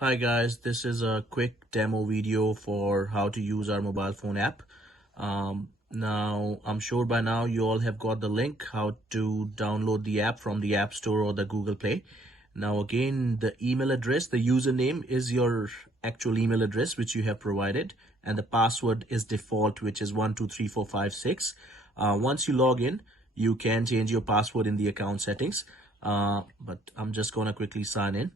Hi guys, this is a quick demo video for how to use our mobile phone app. Now, I'm sure by now you all have got the link how to download the app from the App Store or the Google Play. Now again, the email address, the username is your actual email address which you have provided, and the password is default, which is 123456. Once you log in, you can change your password in the account settings, but I'm just gonna quickly sign in.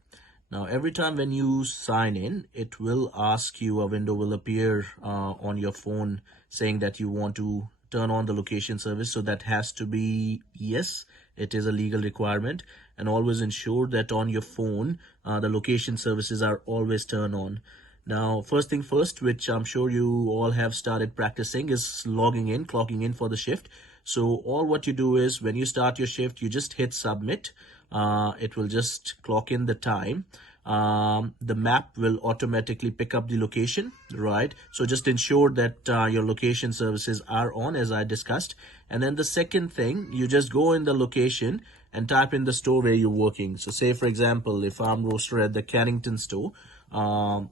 Now, every time when you sign in, it will ask you, a window will appear on your phone saying that you want to turn on the location service. So that has to be yes, it is a legal requirement. And always ensure that on your phone, the location services are always turned on. Now, first thing first, which I'm sure you all have started practicing, is logging in, clocking in for the shift. So all what you do is when you start your shift, you just hit submit. It will just clock in the time. The map will automatically pick up the location, right? So just ensure that your location services are on, as I discussed. And then the second thing, you just go in the location and type in the store where you're working. So say, for example, if I'm roster at the Cannington store, I'll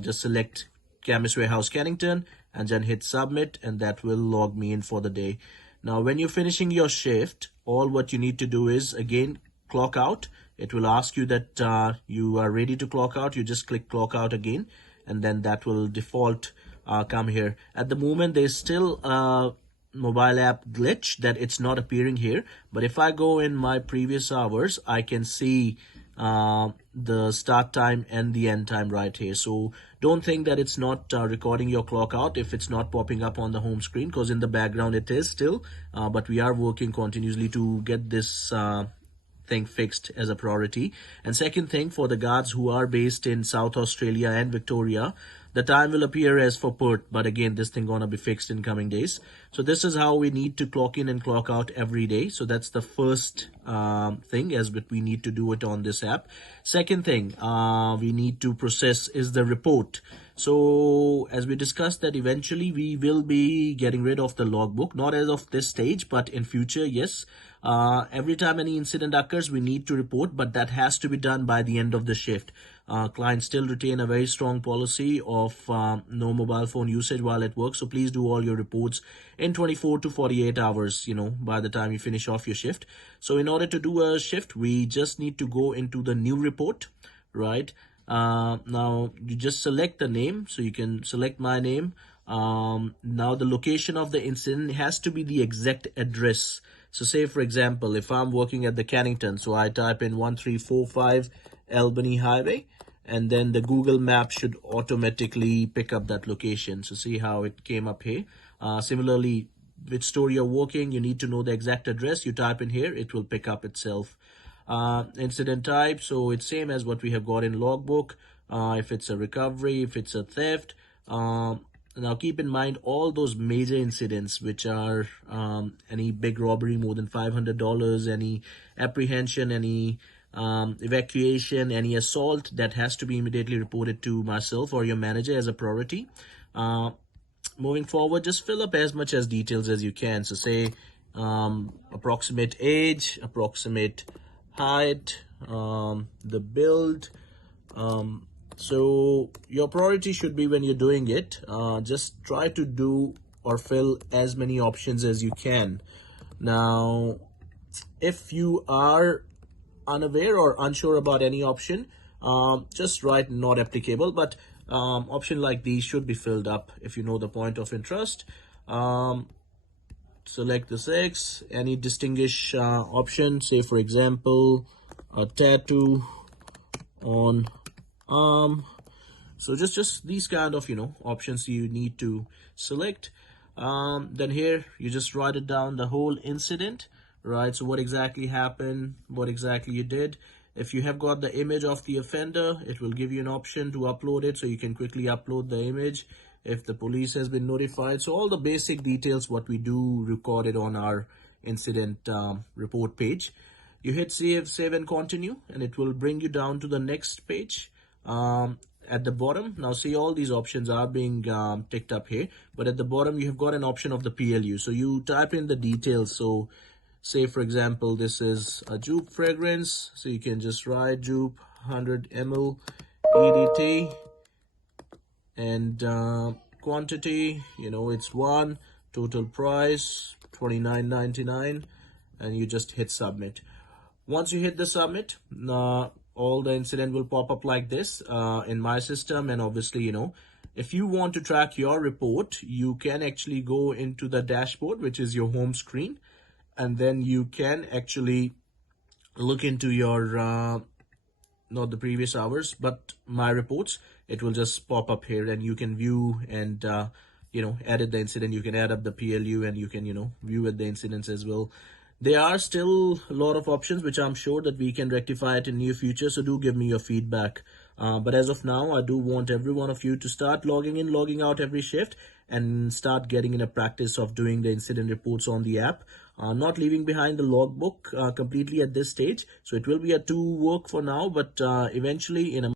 just select Chemist Warehouse Cannington and then hit submit, and that will log me in for the day. Now, when you're finishing your shift, all what you need to do is again clock out. It will ask you that you are ready to clock out. You just click clock out again, and then that will default come here. At the moment, there's still a mobile app glitch that it's not appearing here, but if I go in my previous hours, I can see the start time and the end time right here. So don't think that it's not recording your clock out if it's not popping up on the home screen, because in the background it is still, but we are working continuously to get this thing fixed as a priority. And second thing, for the guards who are based in South Australia and Victoria, the time will appear as for Perth, but again, this thing gonna be fixed in coming days. So this is how we need to clock in and clock out every day. So that's the first thing, as we need to do it on this app. Second thing we need to process is the report. So as we discussed, that eventually we will be getting rid of the logbook, not as of this stage, but in future, yes. Every time any incident occurs, we need to report, but that has to be done by the end of the shift. Clients still retain a very strong policy of no mobile phone usage while at work. So please do all your reports in 24 to 48 hours, by the time you finish off your shift. So in order to do a shift, we just need to go into the new report, right? Now you just select the name. So you can select my name. Now the location of the incident has to be the exact address. So say, for example, if I'm working at the Cannington, so I type in 1345 Albany Highway, and then the Google map should automatically pick up that location. So see how it came up here. Similarly, which store you're working, you need to know the exact address. You type in here, it will pick up itself. Incident type, so it's same as what we have got in logbook. If it's a recovery, if it's a theft. Now keep in mind all those major incidents, which are any big robbery more than $500, any apprehension, any evacuation, any assault, that has to be immediately reported to myself or your manager as a priority. Moving forward, just fill up as much as details as you can. So say approximate age, approximate height, the build. So your priority should be, when you're doing it, just try to do or fill as many options as you can. Now, if you are unaware or unsure about any option, just write not applicable, but option like these should be filled up if you know the point of interest. Select the sex, any distinguish option, say for example a tattoo on so just these kind of options you need to select. Then here you just write it down, the whole incident, right? So what exactly happened, what exactly you did. If you have got the image of the offender, it will give you an option to upload it, so you can quickly upload the image. If the police has been notified, so all the basic details what we do recorded on our incident report page. You hit save and continue, and it will bring you down to the next page. At the bottom, now see all these options are being ticked up here, but at the bottom you have got an option of the PLU. So you type in the details. So say for example, this is a Jupe fragrance, so you can just write Jupe 100 ml EDT, and quantity, it's 1, total price $29.99, and you just hit submit. Once you hit the submit, all the incident will pop up like this in my system. And obviously, if you want to track your report, you can actually go into the dashboard, which is your home screen, and then you can actually look into your not the previous hours, but my reports. It will just pop up here, and you can view and edit the incident. You can add up the PLU, and you can view the incidents as well. There are still a lot of options which I'm sure that we can rectify it in near future, so do give me your feedback. But as of now, I do want every one of you to start logging in, logging out every shift, and start getting in a practice of doing the incident reports on the app. Not leaving behind the logbook completely at this stage. So it will be a 2 work for now, but eventually in a